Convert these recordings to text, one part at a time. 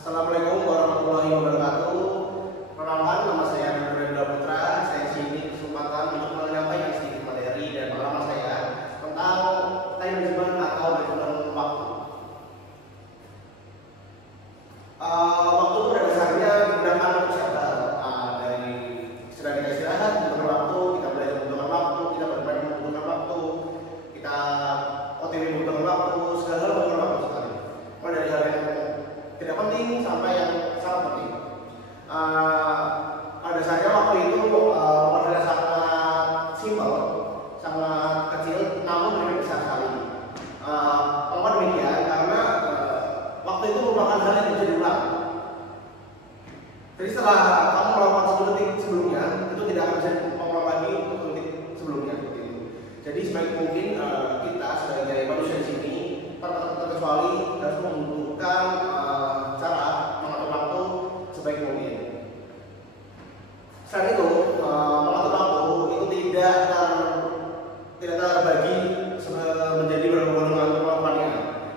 Assalamualaikum warahmatullahi wabarakatuh. Perkenalkan, nama saya Nurendra Putra. Saya di sini kesempatan untuk menyampaikan sedikit materi dan pengalaman saya tentang time management atau manajemen waktu. Waktu itu pada dasarnya digunakan untuk siapa? Dari sedang kita istirahat, membutuhkan waktu, kita belajar membutuhkan waktu, kita bermain membutuhkan waktu, kita OTW membutuhkan waktu, segala hal membutuhkan waktu sekali. Mulai dari hal yang tidak penting sampai yang sangat penting. Pada dasarnya waktu itu modelnya sangat simpel, sangat kecil, namun lebih besar sekali. Mengapa demikian? Karena waktu itu merupakan hal yang bisa diulang. Jadi setelah kamu melakukan 10 detik sebelumnya, itu tidak akan bisa mengulang lagi untuk 10 detik sebelumnya. Jadi sebaik mungkin kita sebagai manusia di sini terkecuali harus membutuhkan cara mengatur waktu sebaik mungkin. Selain itu, mengatur waktu itu tidak terbagi menjadi beberapa golongan melakukannya,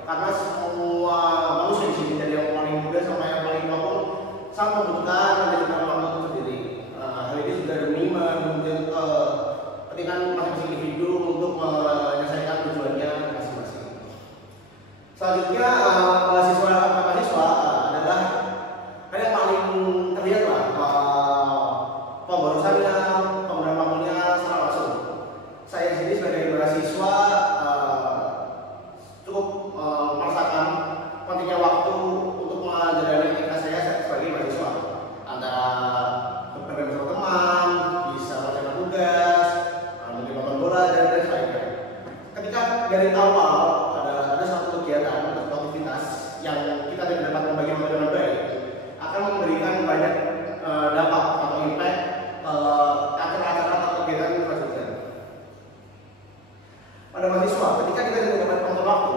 karena semua manusia di sini dari yang paling muda sampai yang paling tua pun sangat membutuhkan manajemen waktu itu sendiri. Hal ini sudah demi menunjukkan kepentingan masing-masing individu untuk menyelesaikan tujuannya masing-masing. Selanjutnya, mahasiswa adalah hal yang paling terlihat lah pemborosannya, penggunaan waktunya secara langsung. Saya sendiri sebagai mahasiswa cukup merasakan pentingnya waktu untuk menjalani aktivitas saya sebagai mahasiswa, antara bermain bersama teman, bisa mengerjakan tugas, mungkin nonton bola dan lain sebagainya. Ketika dari awal ada satu kegiatan atau aktivitas yang kita tidak dapat membagi waktu dengan baik, akan memberikan banyak dampak atau impact acara-acara atau kegiatan selanjutnya. Pada mahasiswa, ketika kita tidak dapat mengatur waktu,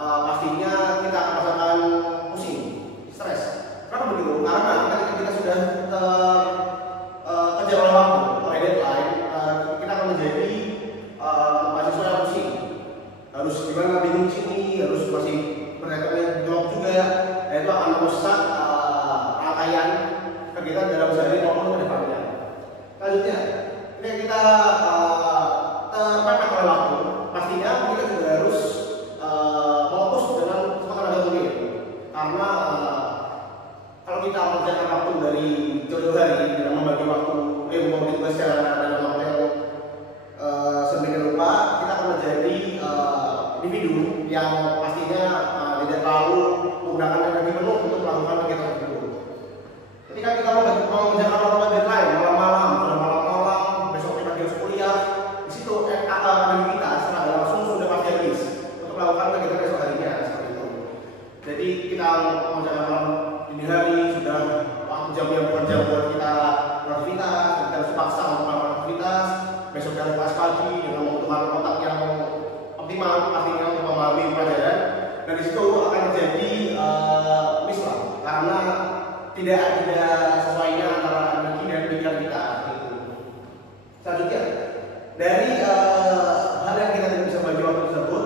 pastinya kita akan merasakan pusing, stres. Kenapa begitu? Karena ketika kita sudah terkejar oleh waktu, oleh deadline, kita akan menjadi mahasiswa yang pusing. Harus gimana bingung sini, harus masih berkaitan jawab juga, dan itu akan merusak rangkaian kegiatan dalam sehari maupun ke depannya. Selanjutnya, ketika kita terpepet oleh waktu, pastinya kita juga harus fokus dengan semaksimal tenaga mungkin. Karena kalau kita mengerjakan waktu dari jauh-jauh hari dalam membagi waktu, membagi tugas dalam waktu yang sedemikian rupa, kita akan menjadi individu yang pastinya tidak terlalu menggunakan energi penuh untuk melakukan kegiatan tersebut. Ketika kita mengerjakan waktu deadline malam-malam, besoknya pagi harus kuliah, di situ energi kita secara langsung sudah pasti habis untuk melakukan kegiatan besok harinya seperti itu. Jadi kita mengerjakan malam dini hari sudah waktu jam yang bukan jam buat kita beraktivitas, kita harus paksa untuk melakukan aktivitas. Besok jangan pas pagi dengan membutuhkan otak yang optimal, artinya untuk memahami pelajaran, dan di situ akan terjadi mislah karena tidak ada sesuainya antara energi dan pikiran kita. Gitu. Selanjutnya, dari hal yang kita tidak bisa bagi waktu tersebut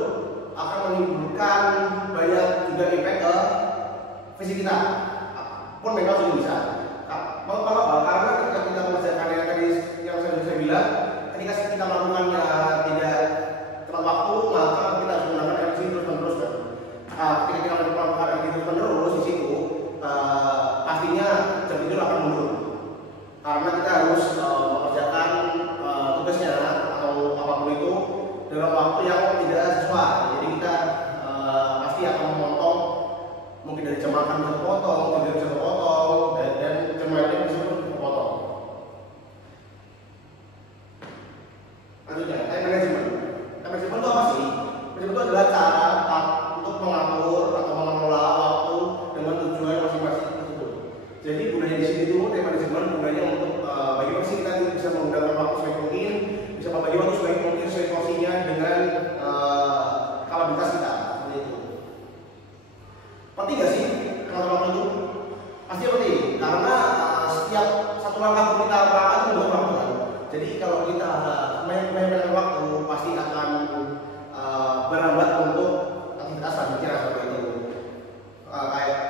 akan menimbulkan banyak juga impact ke fisik kita, pun mental juga bisa. Mengapa? Karena ketika kita mengerjakan yang tadi yang saya bilang, ketika kita melakukannya tidak tepat waktu, maka kita harus menggunakan energi terus-menerus kan. Ketika kita melakukan energi terus-menerus di situ, pastinya jam tidur akan mundur. Karena kita harus mengerjakan tugasnya atau apapun itu dalam waktu yang tidak sesuai. Jadi kita pasti akan memotong, mungkin dari jam makan bisa terpotong, tidur bisa terpotong, dan jam lainnya bisa terpotong. Selanjutnya, time management. Time management itu apa sih? Management itu adalah cara untuk mengatur atau mengelola waktu dengan tujuan masing-masing tersebut. Jadi gunanya di sini itu time management gunanya untuk bagaimana sih kita bisa menggunakan waktu sebaik mungkin, bisa membagi waktu sebaik mungkin sesuai porsinya dengan kapabilitas kita. Seperti itu. Penting nggak sih mengatur waktu itu? Pasti penting, karena setiap satu langkah kita berangkat itu butuh waktu kan. Jadi kalau kita main waktu pasti akan berambat untuk aktivitas selanjutnya seperti itu. Kayak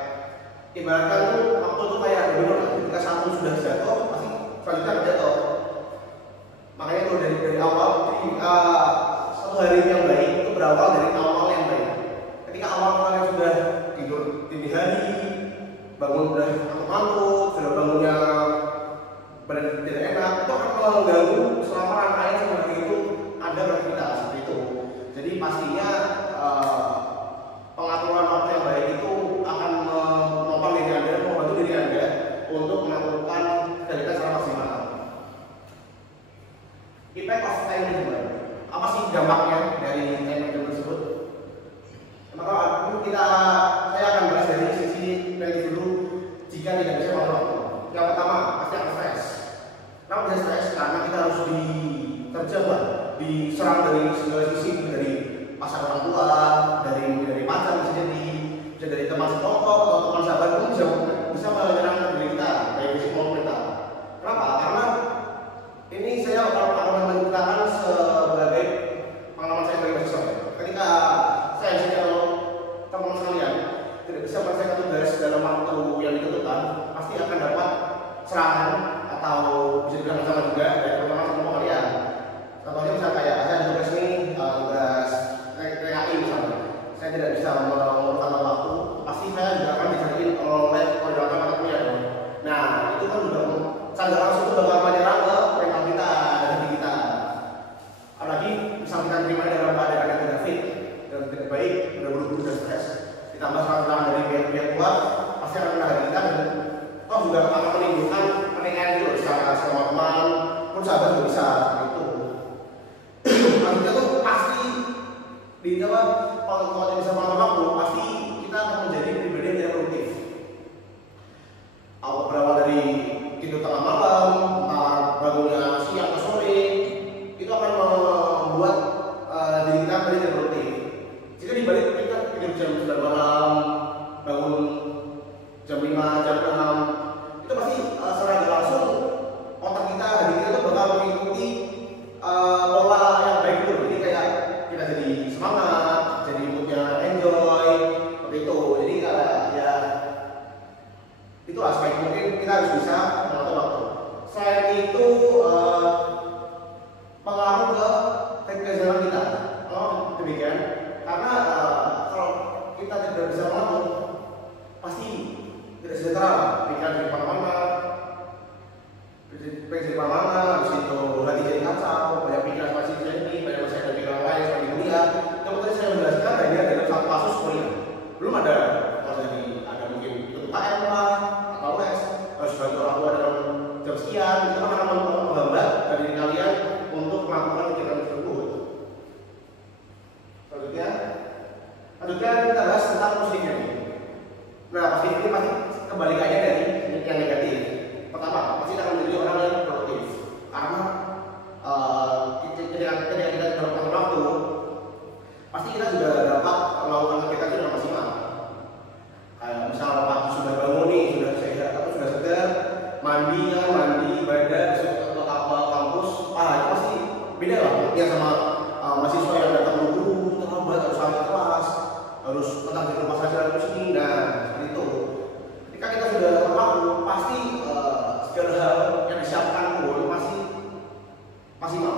ibaratkan tuh waktu itu kayak domino, ketika satu sudah jatuh pasti selanjutnya akan jatuh. Makanya itu dari awal satu hari yang baik itu berawal dari awal yang baik. Ketika awal kalian sudah tidur dini hari, bangun udah ngantuk, sudah bangunnya badan tidak enak, itu akan mengganggu selama rangkaian sama hari itu ada beraktivitas seperti itu. Jadi pastinya pengaturan waktu yang baik itu akan menopang diri Anda, membantu diri Anda untuk melakukan kegiatan secara maksimal. Impact of time management. Apa sih dampaknya dari time management tersebut? Maka saya akan bahas dari sisi negatif dulu jika tidak bisa mengatur waktu. Yang pertama pasti akan stres. Kenapa bisa stres? Karena kita harus diterjang, diserang dari segala sisi, dari pasar orang tua, dari pacar bisa dari teman sekelompok atau teman sahabat pun bisa menyerang diri kita, baik fisik maupun mental. Kenapa? Karena ini saya akan menceritakan sebagai pengalaman saya sebagai mahasiswa. Ketika saya teman-teman sekalian tidak bisa menyelesaikan tugas dalam waktu yang ditentukan, pasti akan dapat serangan atau bisa dibilang ancaman juga dari teman-teman kelompok kalian. Contohnya misalnya kayak saya ada tugas ini, tugas PKI misalnya, saya tidak bisa mengurutkan waktu, pasti saya juga akan dicariin oleh koordinator mata kuliah. Nah itu kan juga secara langsung itu bakal menyerang ke mental kita dan hati kita. Apalagi misal kita terima dalam keadaan yang tidak fit dan tidak baik, udah buru-buru dan stres, ditambah serangan dari pihak luar, pasti akan menahan kita dan juga akan menimbulkan penilaian gitu secara teman pun sahabat juga bisa gitu. Maksudnya tuh pasti di kalau bisa mengatur waktu, pasti kita akan menjadi pribadi yang tidak produktif. Berawal dari tidur tengah malam, bangunnya siang atau sore, itu akan membuat diri kita menjadi tidak produktif. Jika dibalik kita tidur jam 9 malam, bangun jam 5, jam 6, itu pasti secara langsung otak kita, hati kita itu bakal mengikuti pola yang baik dulu. Jadi kayak kita jadi semangat, jadi moodnya enjoy, seperti itu. Jadi ya itulah sebaik mungkin kita harus bisa mengatur waktu. Selain itu pengaruh ke kegiatan kita. Kalau demikian, karena kalau kita tidak bisa mengatur, pasti tidak sejahtera. Pikiran di mana-mana, habis itu hati jadi kacau, banyak pikiran masih jadi, banyak masih ada pikiran lain seperti dunia. Yang tadi saya menjelaskan hanya dalam satu kasus kuliah. Belum ada mungkin UKM lah atau les, harus bantu orang tua dalam jam sekian, itu kan akan menghambat dari kalian untuk melakukan kegiatan tersebut. Selanjutnya kita bahas tentang positif ini. Nah, positif ini pasti kebalikannya dari yang negatif. Pertama, pasti akan menjadi orang yang produktif karena ketika kita dalam waktu, pasti kita juga dapat melakukan kegiatan itu dengan maksimal. Kayak misal pagi sudah bangun nih, sudah sehat atau sudah segar, mandi ibadah, besok ke kampus, itu pasti beda lah ya sama mahasiswa yang datang buru-buru, terlambat, harus sampai kelas, harus tetap di rumah saja harus ini. Nah, seperti itu. Ketika kita sudah waktu, pasti segala hal yang disiapkan pun pasti maksimal.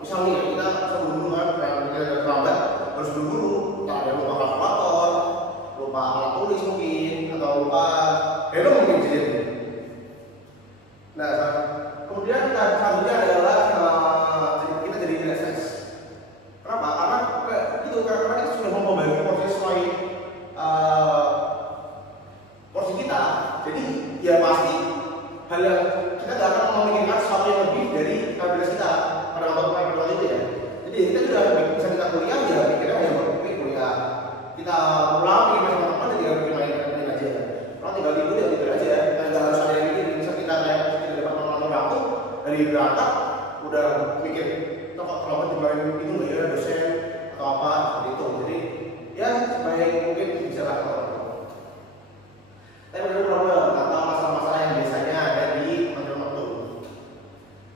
Misalnya kita buru-buru kan, kita terlambat, harus buru-buru, tak ada lupa kalkulator, lupa alat tulis mungkin, atau lupa helm mungkin jadi. Nah, kemudian selanjutnya adalah kita jadi tidak stres. Kenapa? Karena kita sudah membagi porsi sesuai porsi kita. Jadi ya pasti hal yang kita tidak akan memikirkan sesuatu yang lebih dari kapasitas kita pada waktu itu ya. Jadi kita sudah bisa kita kuliah ya pikirnya hanya kuliah. Kita pulang ingin bersama teman dan tinggal main aja. Kalau tinggal tidur ya tidur aja. Tidak harus ada yang mikir. Bisa kita kayak tidak dapat mengatur waktu dari berangkat udah mikir kok kalau dimain itu nggak ya dosen atau apa gitu. Jadi ya sebaik mungkin bisa lah. Tapi ada problem atau masalah-masalah yang biasanya ada di mengatur waktu.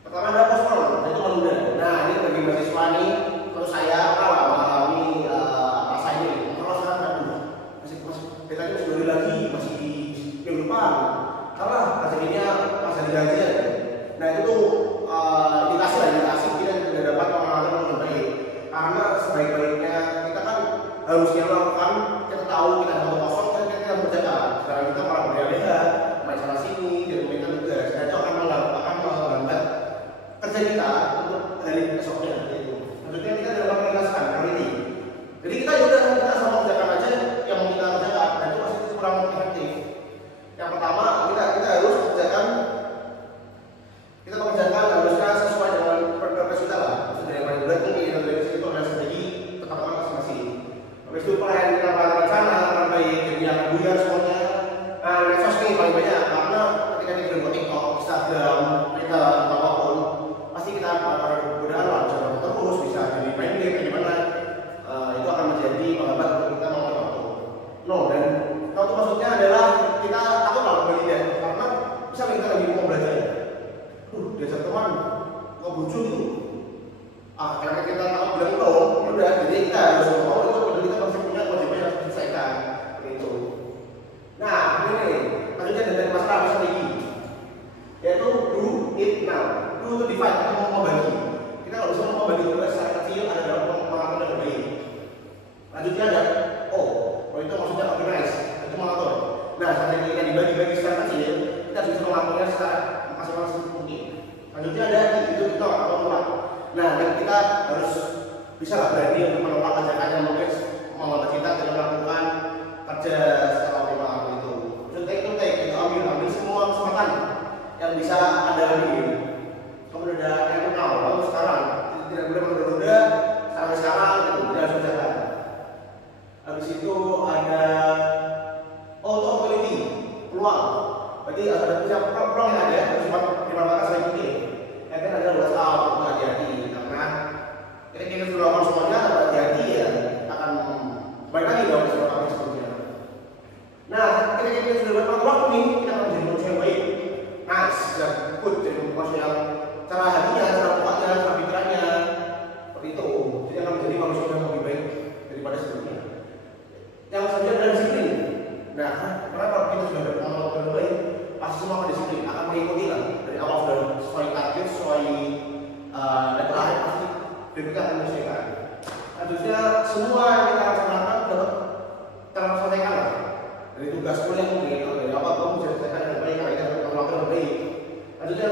Pertama ada postpone, itu menunda. Nah ini bagi mahasiswa nih, terus saya mengalami rasa ini. Kalau saya aduh masih lagi masih bisa lah berani untuk menolak ajakan yang mungkin membuat kita tidak melakukan kerja secara optimal itu. Itu ambil semua kesempatan yang bisa Anda ambil. Kemudian ada yang kenal, lalu sekarang tidak boleh menunda sekarang itu tidak harus jalan. Habis itu ada opportunity, peluang. Berarti ada peluang yang ada bersifat dimanfaatkan sebaik mungkin. Yang kan ada luas out, hati-hati karena kita sudah lakukan semuanya, hati-hati ya akan baik lagi dong sebelumnya. Nah, ketika kita sudah dapat waktu nih, kita akan menjadi manusia yang baik. Nah, sudah good jadi manusia yang cara hatinya, cara mukanya, cara pikirannya seperti itu. Jadi akan menjadi manusia yang lebih baik daripada sebelumnya. Yang selanjutnya adalah disiplin. Nah, kenapa kita sudah dapat yang baik? Pasti semua akan disiplin, akan mengikuti lah dari awal sudah sesuai target, sesuai dan terakhir pasti kita akan menyelesaikan. Harusnya semua yang kita laksanakan dapat terselesaikan lah. Dari tugas kuliah mungkin dari apa pun bisa selesaikan dengan baik karena kita dapat melakukan yang baik. Harusnya